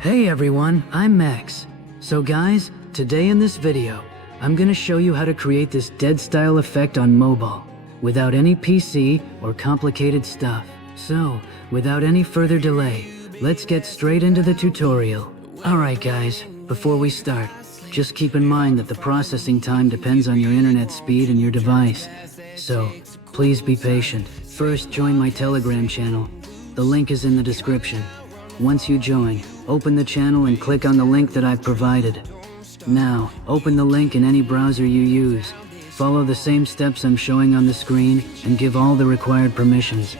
Hey everyone, I'm Max. So guys, today in this video, I'm gonna show you how to create this dead style effect on mobile, without any PC or complicated stuff. So, without any further delay, let's get straight into the tutorial. Alright guys, before we start, just keep in mind that the processing time depends on your internet speed and your device. So, please be patient. First, join my Telegram channel. The link is in the description. Once you join, open the channel and click on the link that I've provided. Now, open the link in any browser you use. Follow the same steps I'm showing on the screen and give all the required permissions.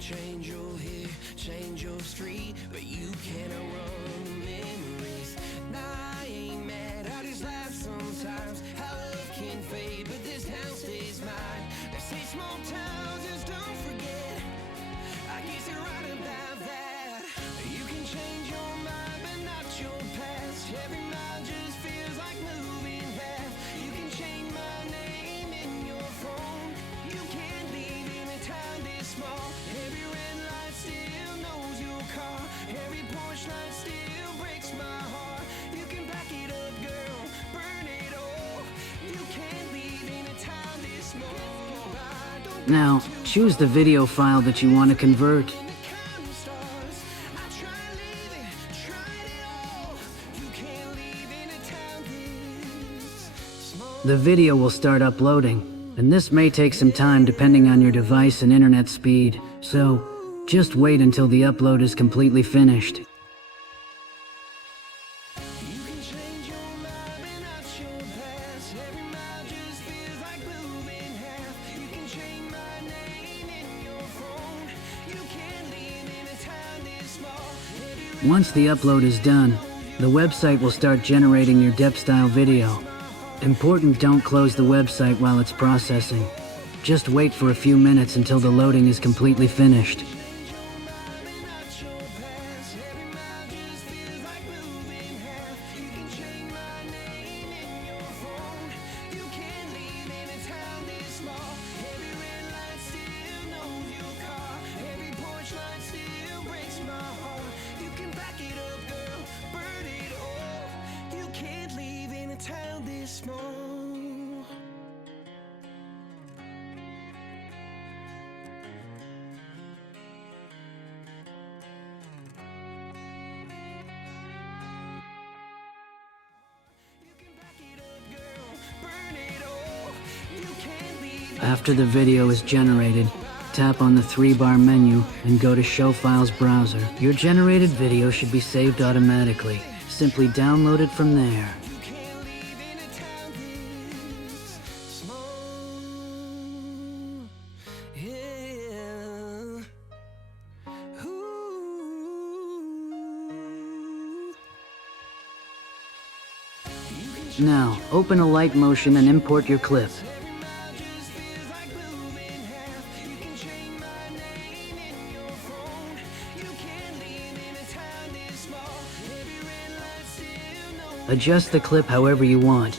Change your hair, change your street, but you can't run memories. Nah, I ain't mad, I just laugh sometimes. How love can fade, but this town stays mine. They say small towns, just don't forget. I guess you're right about that. You can change your mind, but not your past. Every mile just feels like moving half. You can change my name in your phone. You can't leave in a town this small. Every red light still knows your car. Every Porsche light still breaks my heart. You can back it up, girl, burn it all. You can't leave in a town this small. Now, choose the video file that you want to convert. The video will start uploading, and this may take some time depending on your device and internet speed, so just wait until the upload is completely finished. Once the upload is done, the website will start generating your depth style video. Important, don't close the website while it's processing. Just wait for a few minutes until the loading is completely finished. After the video is generated, tap on the 3-bar menu and go to Show Files browser. Your generated video should be saved automatically. Simply download it from there. Now, open Alight Motion and import your clip. Adjust the clip however you want.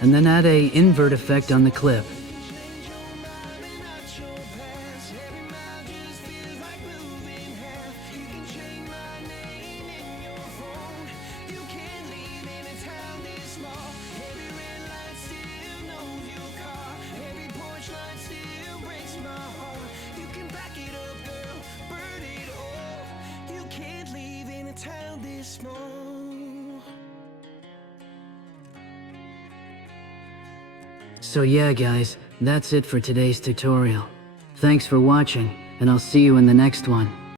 And then add an invert effect on the clip. So yeah guys, that's it for today's tutorial. Thanks for watching, and I'll see you in the next one.